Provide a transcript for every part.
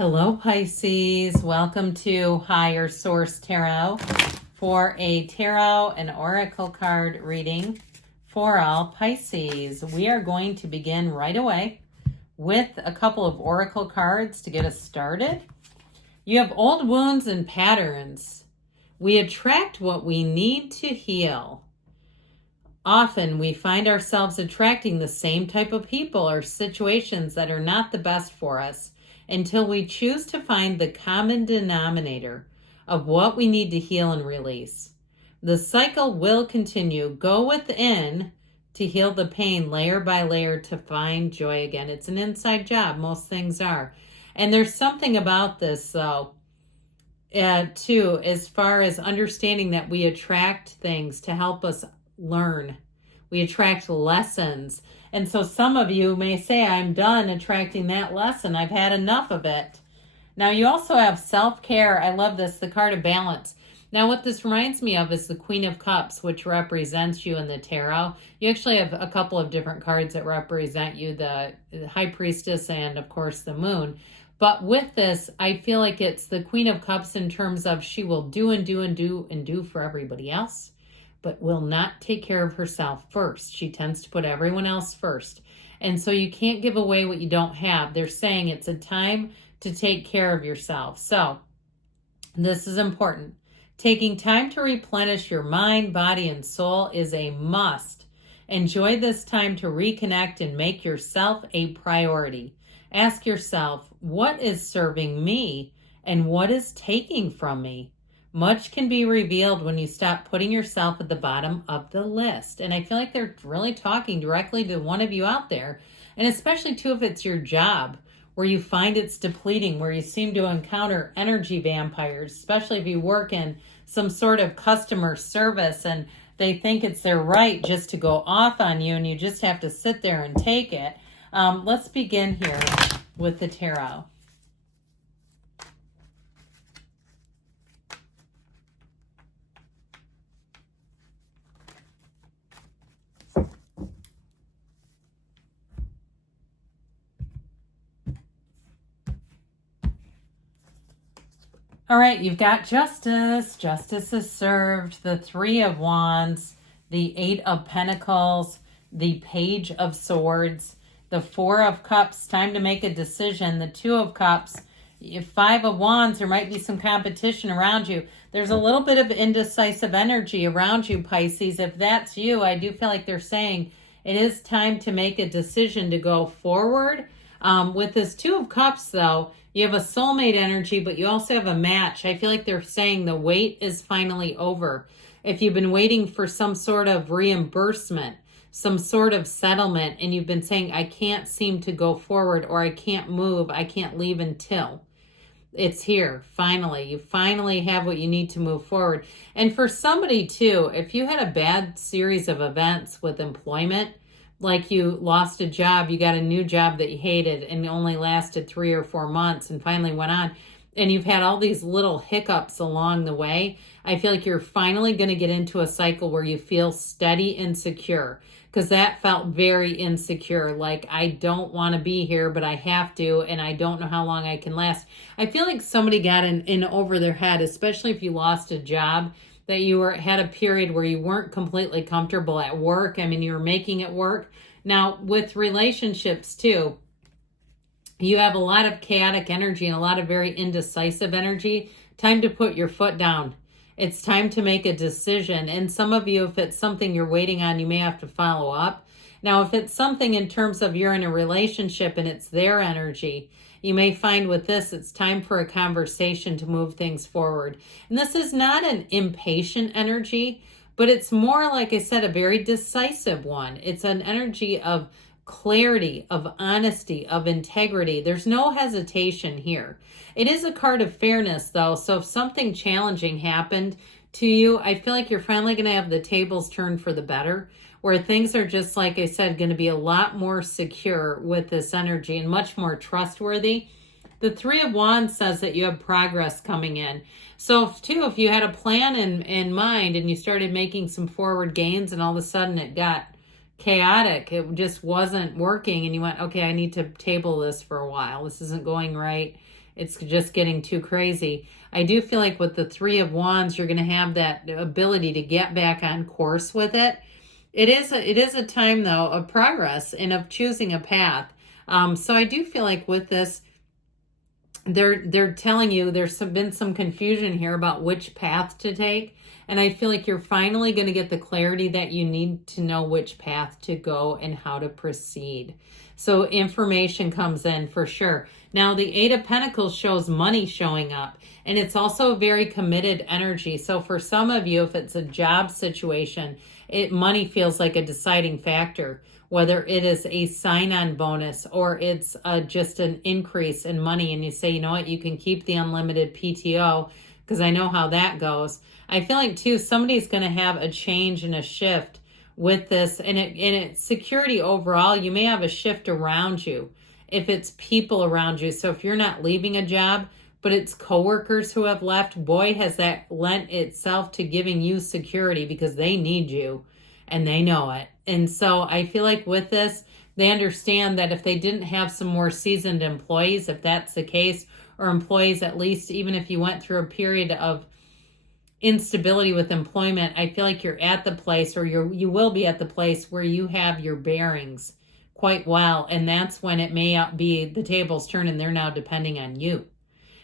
Hello, Pisces. Welcome to Higher Source Tarot for a tarot and oracle card reading for all Pisces. We are going to begin right away with a couple of oracle cards to get us started. You have old wounds and patterns. We attract what we need to heal. Often we find ourselves attracting the same type of people or situations that are not the best for us until we choose to find the common denominator of what we need to heal and release. The cycle will continue. Go within to heal the pain layer by layer to find joy again. It's an inside job. Most things are. And there's something about this, though, too, as far as understanding that we attract things to help us learn. We attract lessons. And so some of you may say, I'm done attracting that lesson. I've had enough of it. Now you also have self-care. I love this, the card of balance. Now what this reminds me of is the Queen of Cups, which represents you in the tarot. You actually have a couple of different cards that represent you, the High Priestess and of course the Moon. But with this, I feel like it's the Queen of Cups in terms of she will do and do and do and do for everybody else, but will not take care of herself first. She tends to put everyone else first. And so you can't give away what you don't have. They're saying it's a time to take care of yourself. So this is important. Taking time to replenish your mind, body, and soul is a must. Enjoy this time to reconnect and make yourself a priority. Ask yourself, what is serving me and what is taking from me? Much can be revealed when you stop putting yourself at the bottom of the list. And I feel like they're really talking directly to one of you out there. And especially too if it's your job where you find it's depleting, where you seem to encounter energy vampires, especially if you work in some sort of customer service and they think it's their right just to go off on you and you just have to sit there and take it. Let's begin here with the tarot. All right, you've got Justice. Justice is served. The Three of Wands, the Eight of Pentacles, the Page of Swords, the Four of Cups, time to make a decision, the Two of Cups, Five of Wands, there might be some competition around you. There's a little bit of indecisive energy around you, Pisces. If that's you, I do feel like they're saying it is time to make a decision to go forward. With this Two of Cups, though, you have a soulmate energy, but you also have a match. I feel like they're saying the wait is finally over. If you've been waiting for some sort of reimbursement, some sort of settlement, and you've been saying, I can't seem to go forward, or I can't move, I can't leave until it's here, finally. You finally have what you need to move forward. And for somebody, too, if you had a bad series of events with employment, like you lost a job, you got a new job that you hated and only lasted 3 or 4 months and finally went on, and you've had all these little hiccups along the way, I feel like you're finally going to get into a cycle where you feel steady and secure, because that felt very insecure, like I don't want to be here, but I have to, and I don't know how long I can last. I feel like somebody got in over their head, especially if you lost a job, that you had a period where you weren't completely comfortable at work. I mean, you were making it work. Now, with relationships, too, you have a lot of chaotic energy and a lot of very indecisive energy. Time to put your foot down. It's time to make a decision. And some of you, if it's something you're waiting on, you may have to follow up. Now, if it's something in terms of you're in a relationship and it's their energy, you may find with this, it's time for a conversation to move things forward. And this is not an impatient energy, but it's more, like I said, a very decisive one. It's an energy of clarity, of honesty, of integrity. There's no hesitation here. It is a card of fairness, though. So if something challenging happened to you, I feel like you're finally going to have the tables turned for the better, where things are just, like I said, going to be a lot more secure with this energy and much more trustworthy. The Three of Wands says that you have progress coming in. So, too, if you had a plan in mind and you started making some forward gains and all of a sudden it got chaotic, it just wasn't working, and you went, okay, I need to table this for a while. This isn't going right. It's just getting too crazy. I do feel like with the Three of Wands, you're going to have that ability to get back on course with it. It is a time, though, of progress and of choosing a path. So I do feel like with this, they're telling you there's been some confusion here about which path to take. And I feel like you're finally going to get the clarity that you need to know which path to go and how to proceed. So information comes in for sure. Now, the Eight of Pentacles shows money showing up, and it's also a very committed energy. So for some of you, if it's a job situation, money feels like a deciding factor, whether it is a sign-on bonus or it's just an increase in money. And you say, you know what, you can keep the unlimited PTO because I know how that goes. I feel like, too, somebody's going to have a change and a shift with this. And it's security overall. You may have a shift around you if it's people around you. So if you're not leaving a job, but it's coworkers who have left, boy, has that lent itself to giving you security because they need you and they know it. And so I feel like with this, they understand that if they didn't have some more seasoned employees, if that's the case, or employees at least, even if you went through a period of instability with employment, I feel like you're at the place, or you will be at the place where you have your bearings quite well. And that's when it may be the tables turn and they're now depending on you.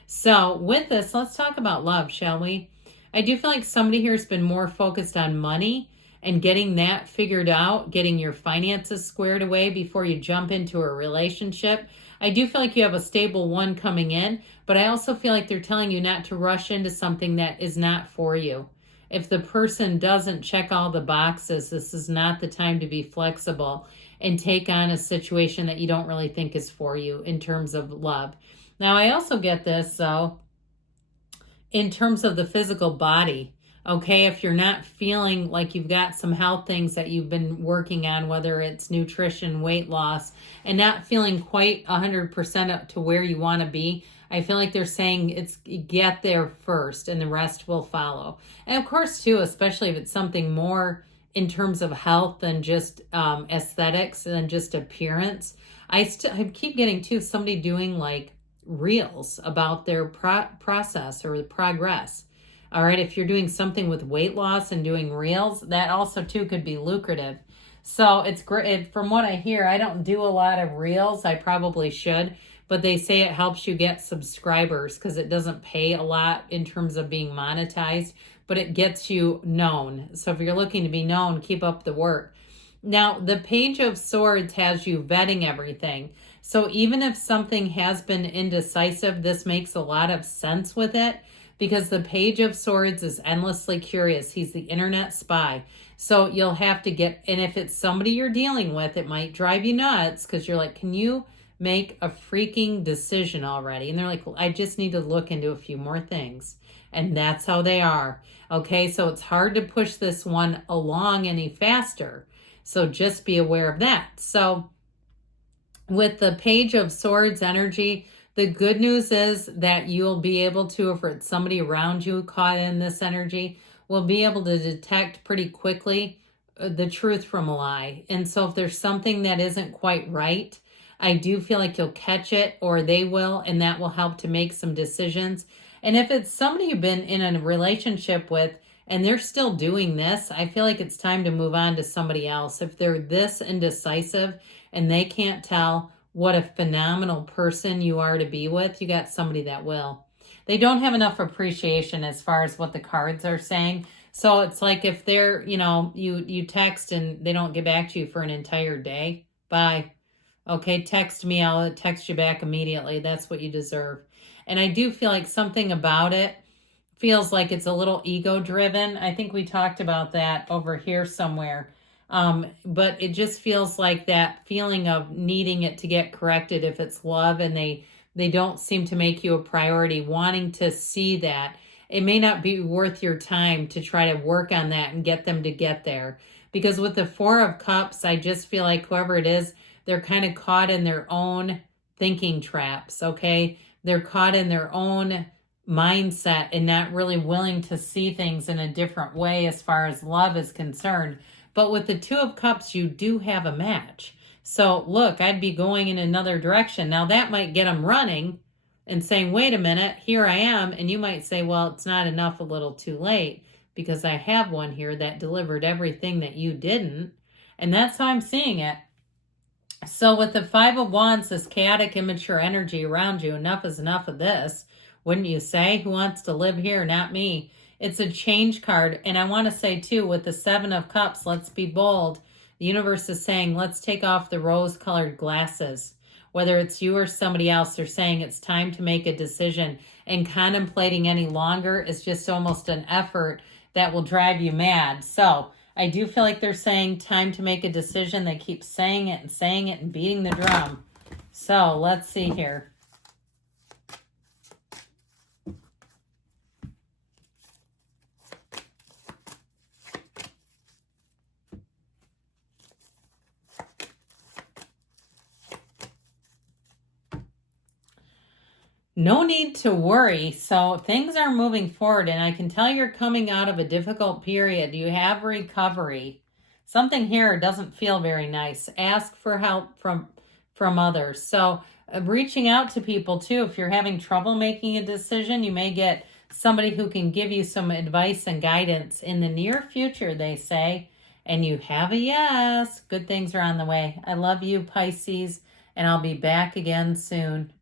So with this, let's talk about love, shall we? I do feel like somebody here has been more focused on money and getting that figured out, getting your finances squared away before you jump into a relationship. I do feel like you have a stable one coming in, but I also feel like they're telling you not to rush into something that is not for you. If the person doesn't check all the boxes, this is not the time to be flexible and take on a situation that you don't really think is for you in terms of love. Now, I also get this, though, in terms of the physical body. Okay, if you're not feeling like you've got some health things that you've been working on, whether it's nutrition, weight loss, and not feeling quite 100% up to where you want to be, I feel like they're saying it's get there first and the rest will follow. And of course, too, especially if it's something more in terms of health than just aesthetics and just appearance. I keep getting, too, somebody doing like reels about their process or the progress. All right, if you're doing something with weight loss and doing reels, that also too could be lucrative. So it's great. From what I hear, I don't do a lot of reels. I probably should, but they say it helps you get subscribers because it doesn't pay a lot in terms of being monetized, but it gets you known. So if you're looking to be known, keep up the work. Now, the Page of Swords has you vetting everything. So even if something has been indecisive, this makes a lot of sense with it. Because the Page of Swords is endlessly curious. He's the internet spy. So you'll have to and if it's somebody you're dealing with, it might drive you nuts because you're like, can you make a freaking decision already? And they're like, well, I just need to look into a few more things. And that's how they are. Okay, so it's hard to push this one along any faster. So just be aware of that. So with the Page of Swords energy, the good news is that you'll be able to, if it's somebody around you caught in this energy, will be able to detect pretty quickly the truth from a lie. And so if there's something that isn't quite right, I do feel like you'll catch it, or they will, and that will help to make some decisions. And if it's somebody you've been in a relationship with and they're still doing this, I feel like it's time to move on to somebody else. If they're this indecisive and they can't tell what a phenomenal person you are to be with, you got somebody that will. They don't have enough appreciation as far as what the cards are saying. So it's like if they're, you text and they don't get back to you for an entire day, bye. Okay, text me, I'll text you back immediately. That's what you deserve. And I do feel like something about it feels like it's a little ego-driven. I think we talked about that over here somewhere. But it just feels like that feeling of needing it to get corrected if it's love, and they don't seem to make you a priority, wanting to see that. It may not be worth your time to try to work on that and get them to get there. Because with the Four of Cups, I just feel like whoever it is, they're kind of caught in their own thinking traps, okay? They're caught in their own mindset and not really willing to see things in a different way as far as love is concerned. But with the Two of Cups, you do have a match. So look, I'd be going in another direction. Now that might get them running, and saying, wait a minute, here I am. And you might say, well, it's not enough, a little too late, because I have one here that delivered everything that you didn't. And that's how I'm seeing it. So with the Five of Wands, this chaotic, immature energy around you, enough is enough of this. Wouldn't you say? Who wants to live here? Not me. It's a change card. And I want to say too, with the Seven of Cups, let's be bold. The universe is saying, let's take off the rose-colored glasses. Whether it's you or somebody else, they're saying it's time to make a decision. And contemplating any longer is just almost an effort that will drive you mad. So I do feel like they're saying time to make a decision. They keep saying it and beating the drum. So let's see here. No need to worry. So things are moving forward, and I can tell you're coming out of a difficult period. You have recovery. Something here doesn't feel very nice. Ask for help from others. So reaching out to people too. If you're having trouble making a decision, you may get somebody who can give you some advice and guidance in the near future, they say. And you have a yes. Good things are on the way. I love you, Pisces, and I'll be back again soon.